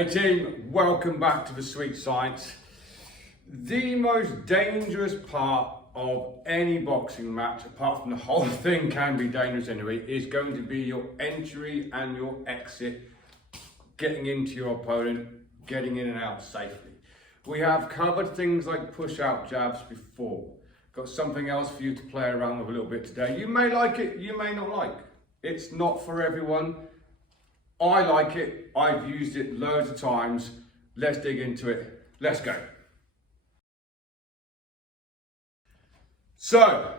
Hey team, welcome back to the Sweet Science. The most dangerous part of any boxing match, apart from the whole thing can be dangerous anyway, is going to be your entry and your exit, getting into your opponent, getting in and out safely. We have covered things like push-out jabs before. Got something else for you to play around with a little bit today. You may like it, you may not like. It's not for everyone. I like it, I've used it loads of times. Let's dig into it, let's go. So,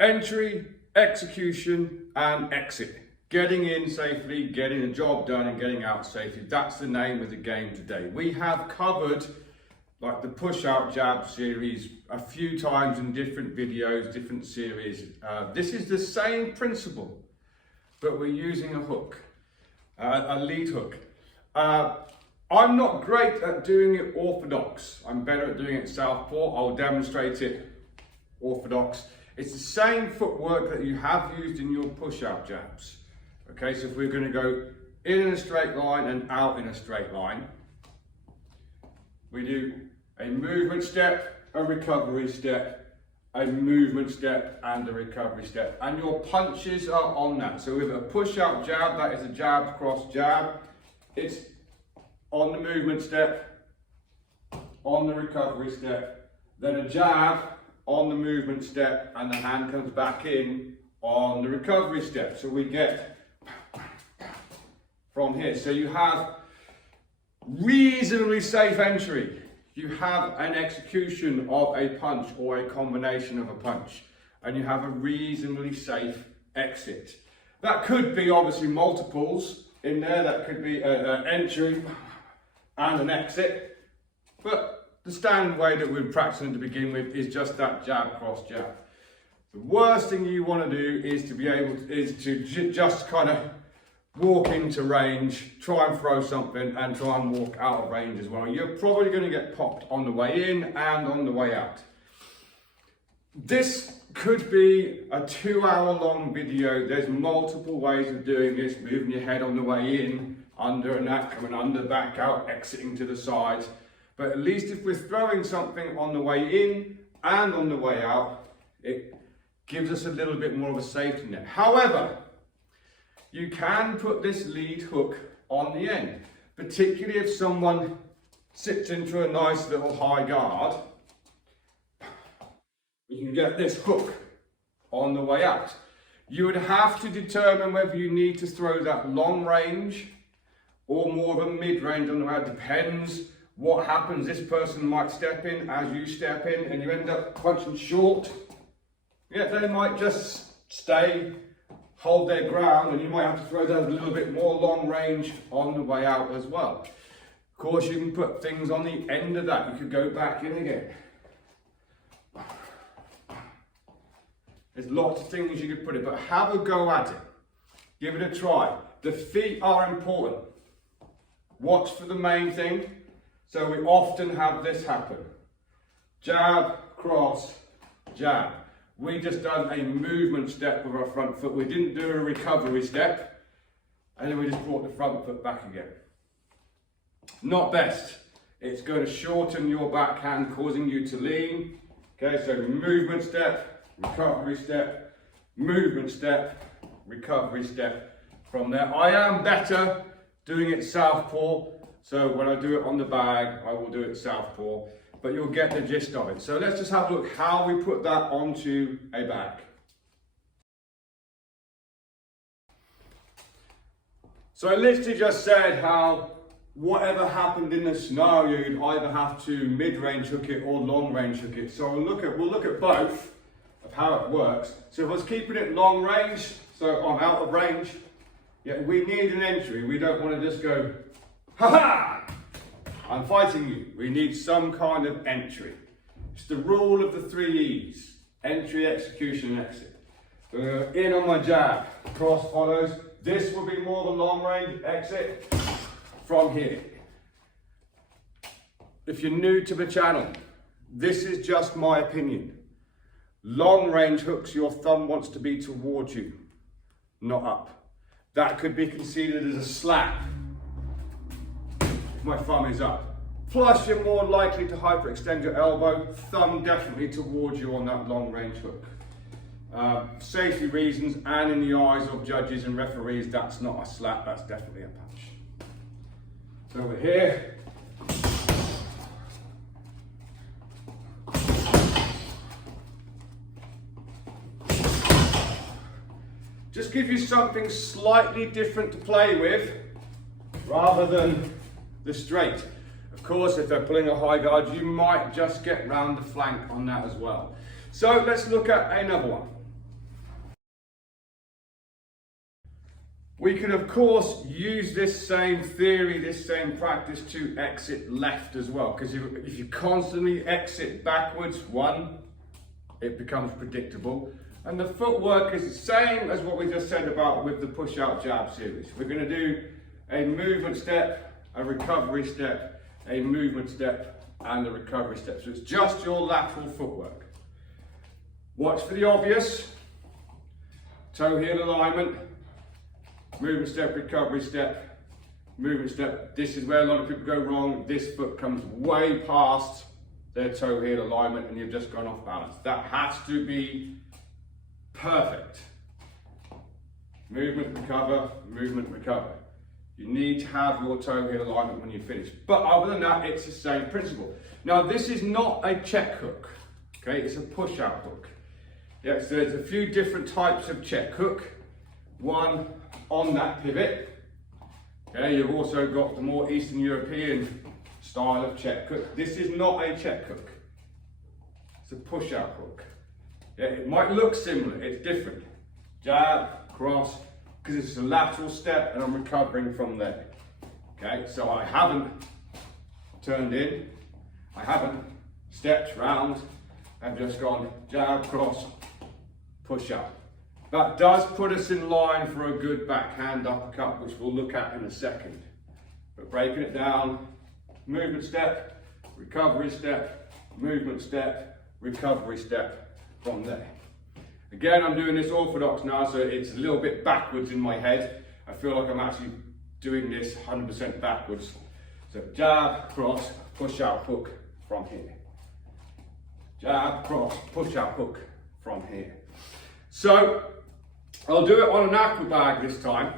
entry, execution and exit. Getting in safely, getting the job done and getting out safely. That's the name of the game today. We have covered like the push-out jab series a few times in different videos, different series. This is the same principle, but we're using a hook. A lead hook. I'm not great at doing it orthodox. I'm better at doing it southpaw. I'll demonstrate it orthodox. It's the same footwork that you have used in your push-out jabs. Okay, so if we're going to go in a straight line and out in a straight line, we do a movement step, a recovery step, a movement step and a recovery step, and your punches are on that. So with a push-out jab, that is a jab, cross, jab. It's on the movement step, on the recovery step, then a jab on the movement step, and the hand comes back in on the recovery step. So we get from here. So you have reasonably safe entry. You have an execution of a punch or a combination of a punch, and you have a reasonably safe exit. That could be obviously multiples in there, that could be an entry and an exit, but the standard way that we're practicing to begin with is just that jab, cross, jab. The worst thing you want to do is to be able to, just kind of walk into range, try and throw something and try and walk out of range as well. You're probably going to get popped on the way in and on the way out. This could be a 2-hour long video. There's multiple ways of doing this, moving your head on the way in, under and out, coming under, back out, exiting to the sides. But at least if we're throwing something on the way in and on the way out, it gives us a little bit more of a safety net. However, you can put this lead hook on the end, particularly if someone sits into a nice little high guard. You can get this hook on the way out. You would have to determine whether you need to throw that long range or more of a mid-range on the way out. Depends what happens. This person might step in as you step in and you end up punching short. Yeah, they might just stay, hold their ground, and you might have to throw down a little bit more long range on the way out as well. Of course, you can put things on the end of that. You could go back in again. There's lots of things you could put it, but have a go at it. Give it a try. The feet are important. Watch for the main thing. So we often have this happen. Jab, cross, jab. We just done a movement step with our front foot. We didn't do a recovery step. And then we just brought the front foot back again. Not best. It's going to shorten your backhand, causing you to lean. Okay, so movement step, recovery step, movement step, recovery step. From there, I am better doing it southpaw. So when I do it on the bag, I will do it southpaw. But you'll get the gist of it. So let's just have a look how we put that onto a bag. So I literally just said how whatever happened in the scenario, you'd either have to mid-range hook it or long-range hook it. So we'll look at both of how it works. So if I was keeping it long range, so I'm out of range, yeah, we need an entry. We don't want to just go, ha-ha! I'm fighting you. We need some kind of entry. It's the rule of the 3 E's. Entry, execution, and exit. So in on my jab, cross follows. This will be more the long range exit from here. If you're new to the channel, this is just my opinion. Long range hooks, your thumb wants to be towards you, not up. That could be considered as a slap. my thumb is up. Plus you're more likely to hyperextend your elbow, thumb definitely towards you on that long range hook. Safety reasons and in the eyes of judges and referees, that's not a slap, that's definitely a punch. So over here. Just give you something slightly different to play with rather than the straight. Of course, if they're pulling a high guard, you might just get round the flank on that as well. So let's look at another one. We can of course use this same theory, this same practice to exit left as well, because if you constantly exit backwards, one, it becomes predictable. And the footwork is the same as what we just said about with the push-out jab series. We're going to do a movement step, a recovery step, a movement step, and a recovery step. So it's just your lateral footwork. Watch for the obvious. Toe heel alignment, movement step, recovery step, movement step. This is where a lot of people go wrong. This foot comes way past their toe heel alignment and you've just gone off balance. That has to be perfect. Movement, recover, movement, recover. You need to have your toe heel alignment when you finish. But other than that, it's the same principle. Now, this is not a check hook, okay? It's a push-out hook. Yeah, so there's a few different types of check hook. One on that pivot. Okay, you've also got the more Eastern European style of check hook. This is not a check hook. It's a push-out hook. Yeah, it might look similar, it's different. Jab, cross, because it's a lateral step and I'm recovering from there. Okay, so I haven't turned in, I haven't stepped round, I've just gone jab, cross, push up. That does put us in line for a good backhand uppercut, which we'll look at in a second. But breaking it down, movement step, recovery step, movement step, recovery step from there. Again, I'm doing this orthodox now, so it's a little bit backwards in my head. I feel like I'm actually doing this 100% backwards. So jab, cross, push out, hook from here. Jab, cross, push out, hook from here. So I'll do it on an aqua bag this time.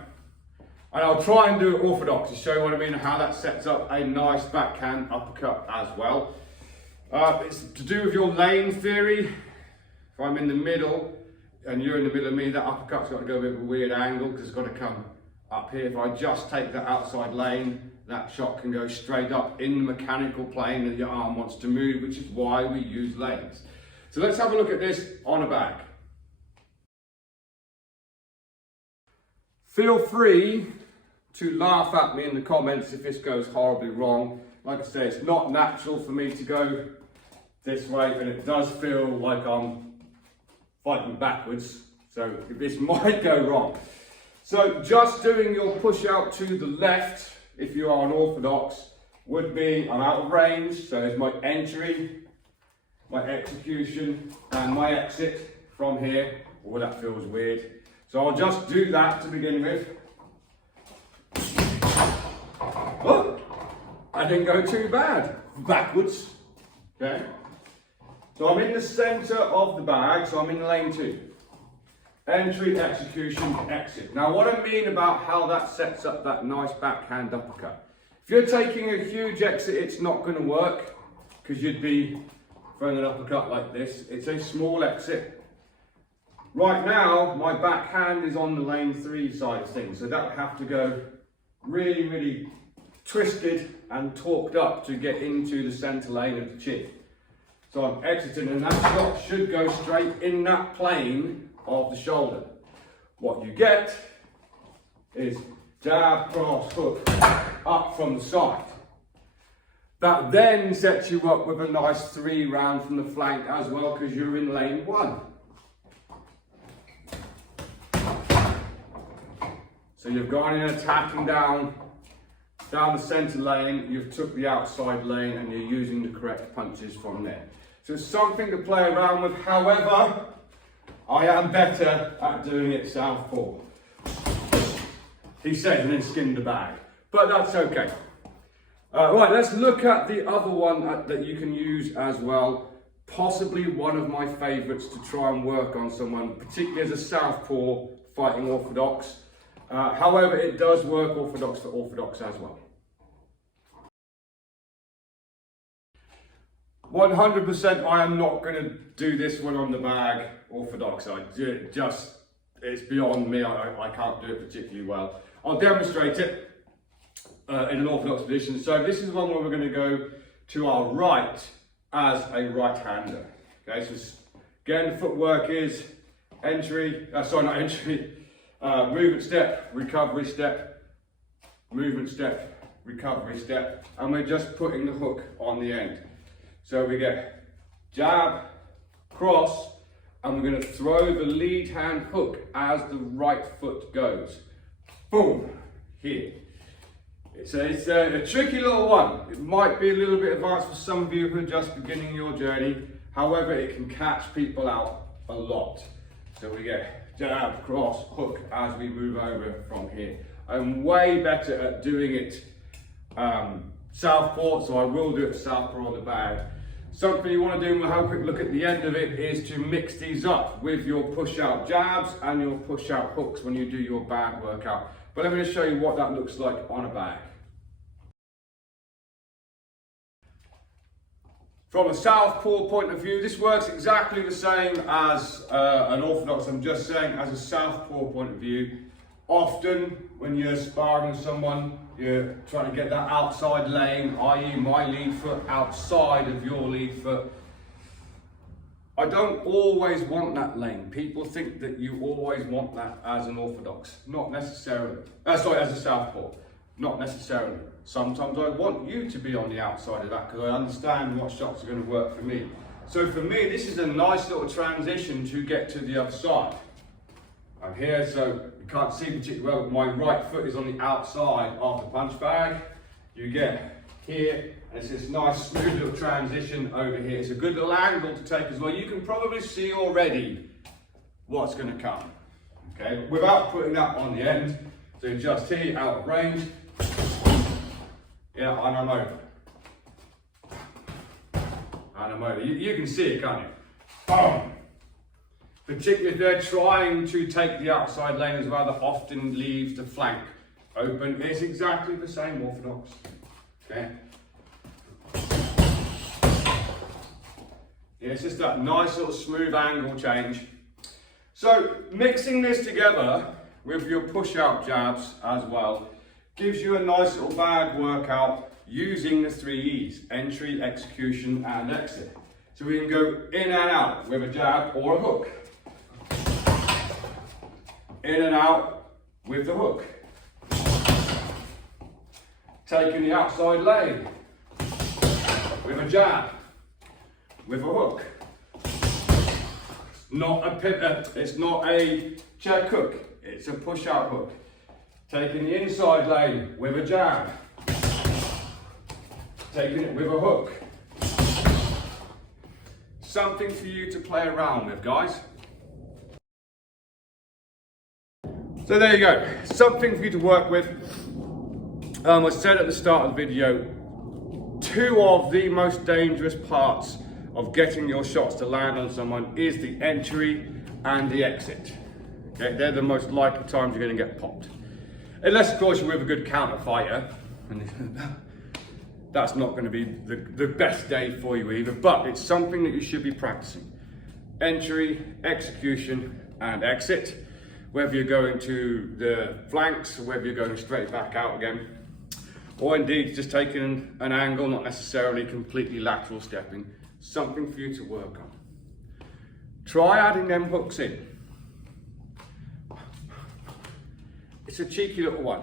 And I'll try and do it orthodox to show you what I mean, how that sets up a nice backhand uppercut as well. It's to do with your lane theory. If I'm in the middle and you're in the middle of me, that uppercut's got to go with a weird angle because it's got to come up here. If I just take that outside lane, that shot can go straight up in the mechanical plane that your arm wants to move, which is why we use lanes. So let's have a look at this on a bag. Feel free to laugh at me in the comments if this goes horribly wrong. Like I say, it's not natural for me to go this way, and it does feel like I'm fighting backwards, so this might go wrong. So just doing your push out to the left, if you are an orthodox, would be I'm out of range, so there's my entry, my execution, and my exit from here. Oh, that feels weird. So I'll just do that to begin with. Oh, I didn't go too bad. Backwards, okay? So I'm in the center of the bag, so I'm in lane 2. Entry, execution, exit. Now what I mean about how that sets up that nice backhand uppercut. If you're taking a huge exit, it's not going to work because you'd be throwing an uppercut like this. It's a small exit. Right now, my backhand is on the lane 3 side of things, so that would have to go really, really twisted and torqued up to get into the center lane of the chin. So I'm exiting and that shot should go straight in that plane of the shoulder. What you get is jab, cross, hook, up from the side. That then sets you up with a nice 3 round from the flank as well because you're in lane 1. So you've gone in attacking down the center lane, you've took the outside lane and you're using the correct punches from there. So it's something to play around with. However, I am better at doing it southpaw. He said and then skinned the bag, but that's okay. Right, let's look at the other one that you can use as well. Possibly one of my favourites to try and work on someone, particularly as a southpaw fighting orthodox. However, it does work orthodox for orthodox as well. 100% I am not going to do this one on the bag orthodox. It's beyond me. I can't do it particularly well. I'll demonstrate it in an orthodox position. So this is one where we're going to go to our right as a right-hander. Okay, so again, the footwork is entry, movement step, recovery step, movement step, recovery step, and we're just putting the hook on the end. So we get jab, cross, and we're going to throw the lead hand hook as the right foot goes. Boom, here. It's a tricky little one. It might be a little bit advanced for some of you who are just beginning your journey. However, it can catch people out a lot. So we get jab, cross, hook as we move over from here. I'm way better at doing it southpaw, so I will do it southpaw on the bag. Something you want to do, and we'll have a quick look at the end of it, is to mix these up with your push-out jabs and your push-out hooks when you do your bag workout. But let me just show you what that looks like on a bag. From a southpaw point of view, this works exactly the same as an orthodox. I'm just saying, as a southpaw point of view, often when you're sparring with someone, you're trying to get that outside lane, i.e. my lead foot outside of your lead foot. I don't always want that lane. People think that you always want that as an orthodox. Not necessarily. As a southpaw. Not necessarily. Sometimes I want you to be on the outside of that because I understand what shots are going to work for me. So for me, this is a nice little transition to get to the other side. I'm here, so you can't see particularly well, but my right foot is on the outside of the punch bag. You get here, and it's this nice smooth little transition over here. It's a good little angle to take as well. You can probably see already what's going to come, okay, without putting that on the end. So just here, out of range, yeah, and I'm over. And I'm over. You can see it, can't you? Boom! Particularly if they're trying to take the outside lane as well, that often leaves the flank open. It's exactly the same orthodox. Okay. Yeah, it's just that nice little smooth angle change. So mixing this together with your push-out jabs as well gives you a nice little bag workout using the 3 E's: entry, execution, and exit. So we can go in and out with a jab or a hook. In and out with the hook. Taking the outside lane with a jab, with a hook. Not a pivot, it's not a check hook, it's a push-out hook. Taking the inside lane with a jab. Taking it with a hook. Something for you to play around with, guys. So there you go, something for you to work with. I said at the start of the video, 2 of the most dangerous parts of getting your shots to land on someone is the entry and the exit. Okay, they're the most likely times you're going to get popped. Unless, of course, you're with a good counter fighter, and that's not going to be the best day for you either, but it's something that you should be practicing. Entry, execution, and exit. Whether you're going to the flanks, or whether you're going straight back out again, or indeed just taking an angle, not necessarily completely lateral stepping, something for you to work on. Try adding them hooks in. It's a cheeky little one,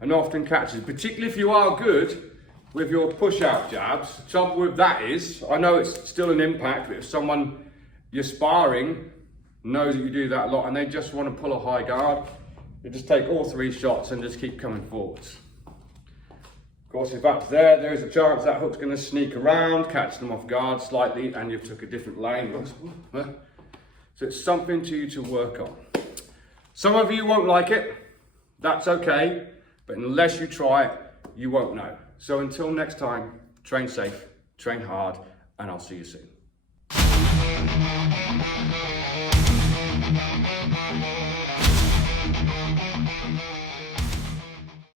and often catches, particularly if you are good with your push-out jabs. The trouble with that is, I know it's still an impact, but if someone you're sparring knows that you do that a lot and they just want to pull a high guard, you just take all 3 shots and just keep coming forwards. Of course, if that's there's a chance that hook's going to sneak around, catch them off guard slightly, and you've took a different lane. So it's something to you to work on. Some of you won't like it, that's okay, but unless you try it, you won't know. So until next time, train safe, train hard, and I'll see you soon.